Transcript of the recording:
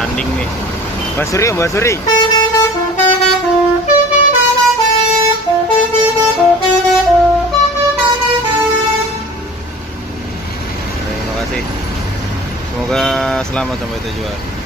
tanding nih. Mbak Suri, Mbak Suri. Terima kasih. Semoga selamat sampai tujuan.